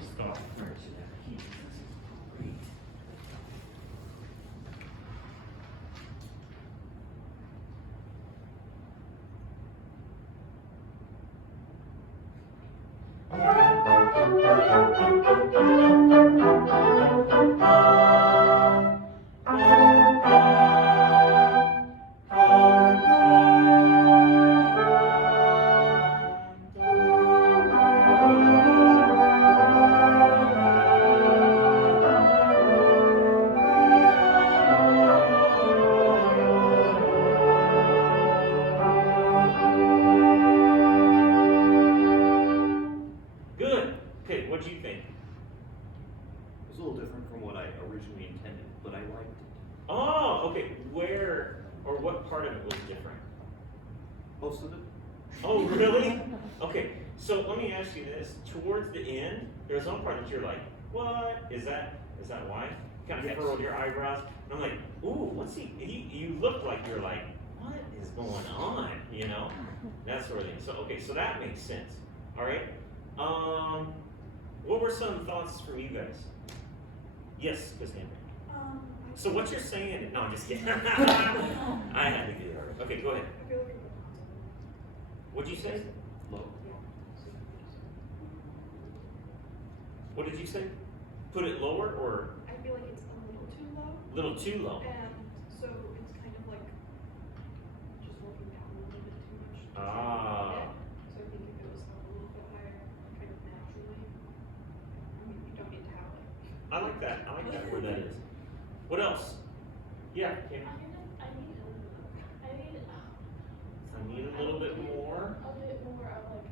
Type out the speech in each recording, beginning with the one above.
always thought Fred should have keys. This is great. Good. Okay, what do you think? It was a little different from what I originally intended, but I liked it. Oh, okay. Where or what part of it was different? Most of it. Oh, really? Okay, so let me ask you this. Towards the end, there's one part that you're like, what? Is that why? Kind of Yes. furrowed your eyebrows. And I'm like, ooh, what's you look like you're like, what is going on? You know? That sort of thing. So, okay, so that makes sense. All right? What were some thoughts from you guys? Yes, Cassandra. So what you're saying, no, I'm just kidding. I had to do it already. Okay, go ahead. What'd you say? Low. What did you say? Put it lower or I feel like it's a little too low, a little too low? and so it's kind of like just looking down a little bit too much. Ah. So I think if it was held a little bit higher, kind of naturally, I mean, you don't need to have it. I like that. I like that where that is. What else? Yeah, Kim. I need a little bit more. A bit more of like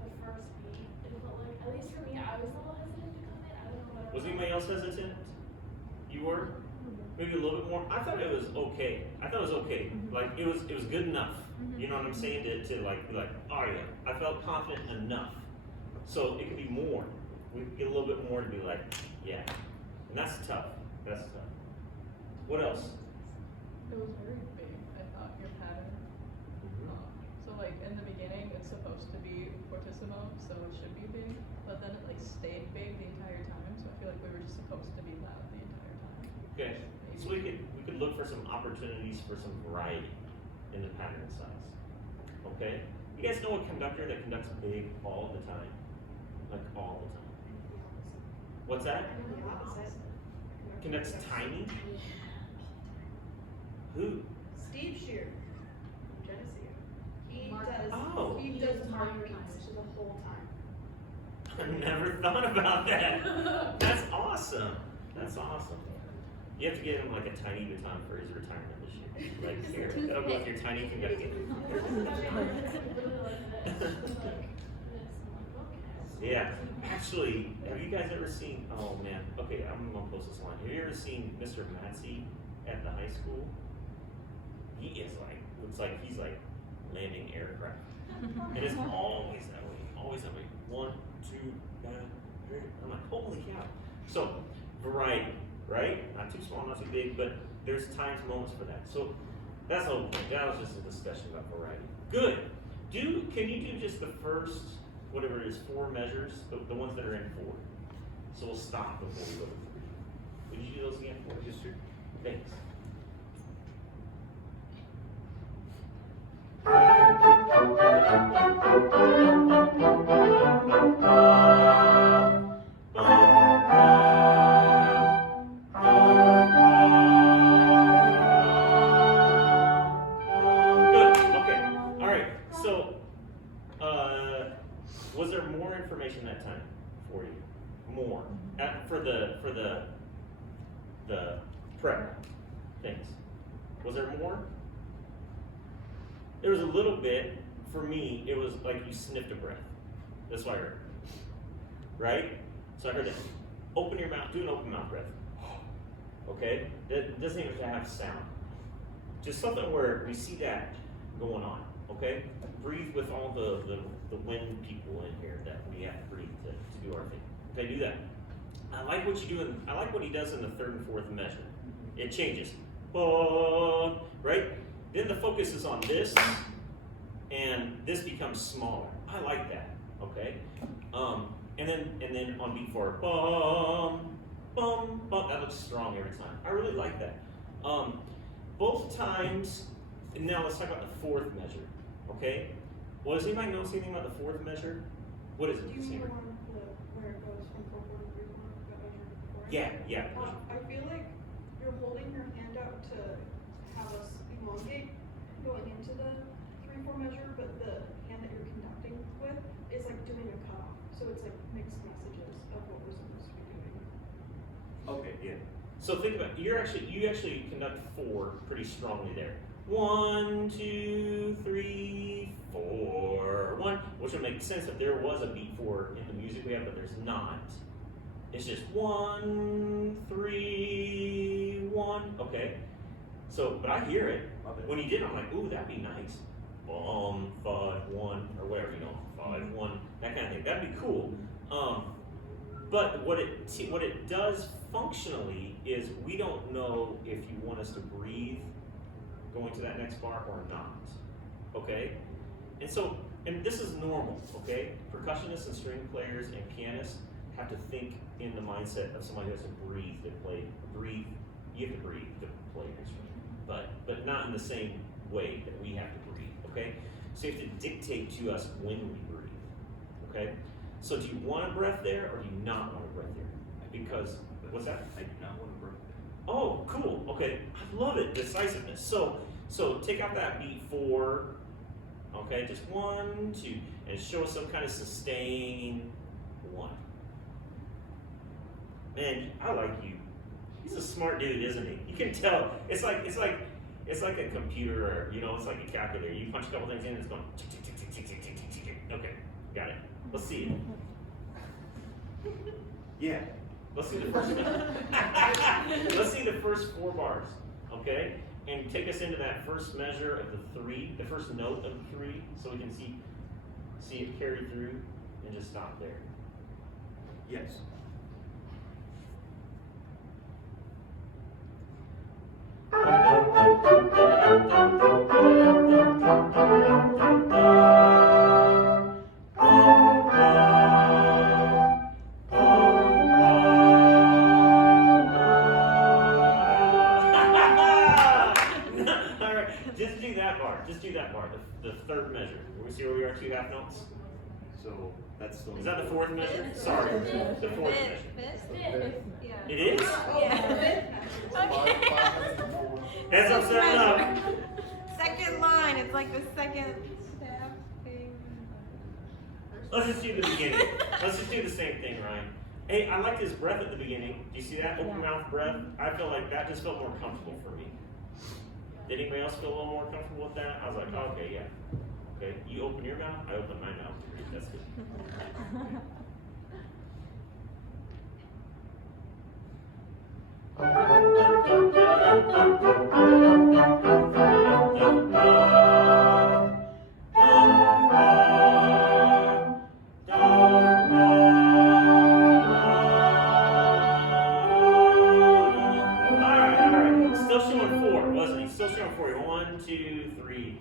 the first beat. It felt like, at least for me, I was a little hesitant to come in. I don't know what. Was anybody else hesitant? You were? Maybe a little bit more? I thought it was okay. I thought it was okay. Like it was good enough. You know what I'm saying? To like be like, oh yeah, I felt confident enough. So it could be more. We could get a little bit more to be like, yeah. And that's tough. That's tough. What else? It was very big, I thought, your pattern. So like in the beginning, it's supposed to be fortissimo, so it should be big, but then it like stayed big the entire time, so I feel like we were just supposed to be loud the entire time. Okay. So we could look for some opportunities for some variety in the pattern size. Okay? You guys know a conductor that conducts big all the time? Like all the time. What's that? The opposite. Conducts tiny? Who? Steve Shear from Geneseo. He Oh. does heartbeats the whole time. I never thought about that. That's awesome. That's awesome. You have to get him like a tiny baton for his retirement this year. Like here, that'll go with your tiny conducting. Yeah. Actually, have you guys ever seen? Oh man. Okay, I'm gonna post this line. Have you ever seen Mr. Matsey at the high school? He is like, looks like he's like landing aircraft. And it's always that way. Always that way. 1, 2, 3. I'm like, holy cow. So, variety, right? Not too small, not too big, but there's times, moments for that. So, that's okay. That was just a discussion about variety. Good. Can you do just the first, whatever it is, 4 measures, the ones that are in 4? So we'll stop before we go to 3. Would you do those again for us? Yes, sir. Thanks. Good. Okay. All right. So, was there more information that time for you? More for the prep things. Was there more? There was a little bit. For me, it was like you sniffed a breath. That's what I heard. Right? So I heard that. Open your mouth. Do an open mouth breath. Okay? That doesn't even have sound. Just something where we see that going on. Okay? Breathe with all the wind people in here that we have to breathe to do our thing. Okay, do that. I like what you do. I like what he does in the 3rd and 4th measure. It changes. Right? Then the focus is on this, and this becomes smaller. I like that. Okay? and then on beat 4, bum, bum, bum. That looks strong every time. I really like that. Both times. And now let's talk about the fourth measure. Okay. Well, does anybody know anything about the fourth measure? What is it? Do you mean the one where it goes from 4/4 to 3/4 that measured before? Yeah. I feel like you're holding your hand out to have us elongate going into the 3/4 measure, but the hand that you're conducting with is like doing a cutoff. So it's like mixed messages of what we're supposed to be doing. Okay, yeah. So think about you actually conduct 4 pretty strongly there. 1, 2, 3, 4, 1, which would make sense if there was a beat 4 in the music we have, but there's not. It's just 1, 3, 1. Okay. So, but I hear it. Love it. When you did, I'm like, ooh, that'd be nice. 5, 1, or whatever, 5, 1, that kind of thing. That'd be cool. But what it does functionally is we don't know if you want us to breathe going to that next bar or not. Okay? And this is normal, okay? Percussionists and string players and pianists have to think in the mindset of somebody who has to breathe to play. You have to breathe to play an instrument, but not in the same way that we have to breathe, okay? So you have to dictate to us when we breathe, okay? So do you want a breath there or do you not want a breath there? Because, what's that? I do not want to break that. Oh, cool. Okay, I love it. Decisiveness. So take out that beat 4. Okay, just 1, 2, and show us some kind of sustain 1. Man, I like you. He's a smart dude, isn't he? You can tell. It's like a computer, or it's like a calculator. You punch a couple things in, it's going tick tick tick tick tick tick tick tick tick. Okay, got it. Let's see it. Yeah. Let's see the first. Let's see the first 4 bars. Okay, and take us into that first measure of the 3, the first note of the 3, so we can see it carry through, and just stop there. Yes. Alright, just do that bar, the third measure. We see where we are, 2 half notes? So that's still. Is that the 4th measure? Sorry, the 4th measure. Fifth. Yeah. It is? Yeah. Heads up, 7 up. Second line, it's like the second staff thing. Let's just do the beginning. Let's just do the same thing, Ryan. Hey, I liked his breath at the beginning. Do you see that? Open mouth breath. I feel like that just felt more comfortable for me. Did anybody else feel a little more comfortable with that? I was like, oh, okay, yeah. Okay, you open your mouth, I open my mouth. That's good. Alright. Still showing 4, wasn't he? Still showing 4. 1, 2, 3,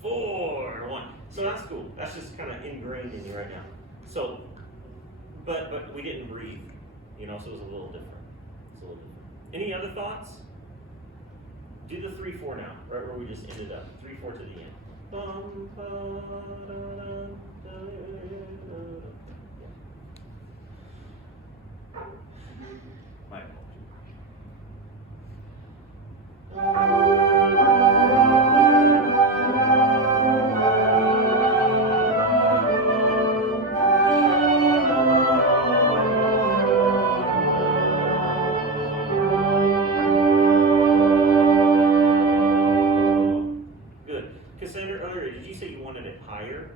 4. 1. So that's cool. That's just kind of ingrained in you right now. So, but we didn't breathe, so it was a little different. It's a little different. Any other thoughts? Do the 3/4 now, right where we just ended up. 3/4 to the end. Bum, ba, da, da, da, da. My apologies. Good. Cassandra, earlier, did you say you wanted it higher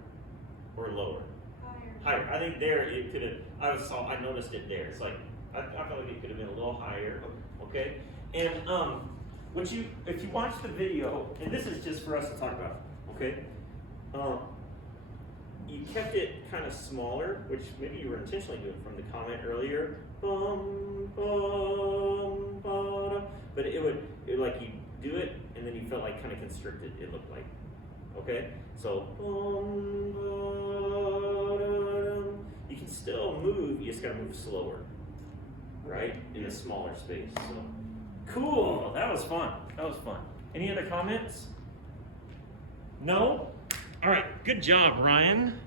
or lower? Higher. Higher. I think there it could have. I noticed it there. It's like I felt like it could have been a little higher. Okay. And if you watch the video, and this is just for us to talk about. Okay. You kept it kind of smaller, which maybe you were intentionally doing from the comment earlier. Bum, bum, ba-da. But it would like you do it, and then you felt like kind of constricted. It looked like. Okay, so you can can still move, you just gotta move slower, right? In a smaller space, so. Cool, that was fun, Any other comments? No? All right, good job, Ryan.